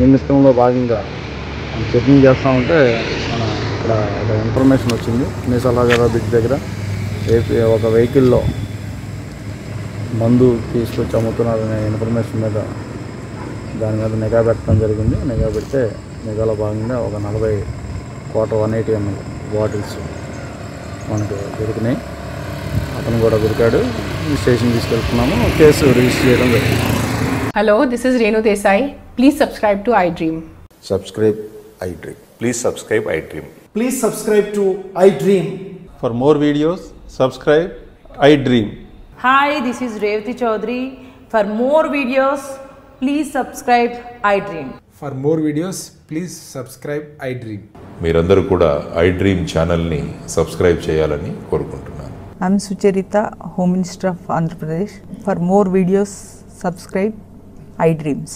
నిమిత్తంలో భాగంగా చెకింగ్ చేస్తూ ఉంటే మన ఇక్కడ ఒక ఇన్ఫర్మేషన్ వచ్చింది. మీసాలగర బ్రిడ్జ్ దగ్గర ఒక వెహికల్లో మందు తీసుకొచ్చి అమ్ముతున్నారనే ఇన్ఫర్మేషన్ మీద దాని మీద నిఘా పెట్టడం జరిగింది. నిఘా పెడితే నిఘాలో భాగంగా ఒక 40 క్వార్టర్ 180 ml బాటిల్స్ మనకు దొరికినాయి. అతను కూడా దొరికాడు. స్టేషన్ తీసుకెళ్తున్నాము. కేసు రిజిస్టర్ చేయడం జరిగింది. Hello, this is Renu Desai. Please subscribe to iDream. Subscribe iDream. Please subscribe iDream. Please subscribe to iDream. For more videos, subscribe iDream. Hi, this is Revati Chaudhary. For more videos, please subscribe iDream. For more videos, please subscribe iDream. మీరందరూ కూడా iDream ఛానల్ని subscribe చేయాలని కోరుకుంటున్నాను. I'm Sucharita, Home Minister of Andhra Pradesh. For more videos, subscribe iDreams.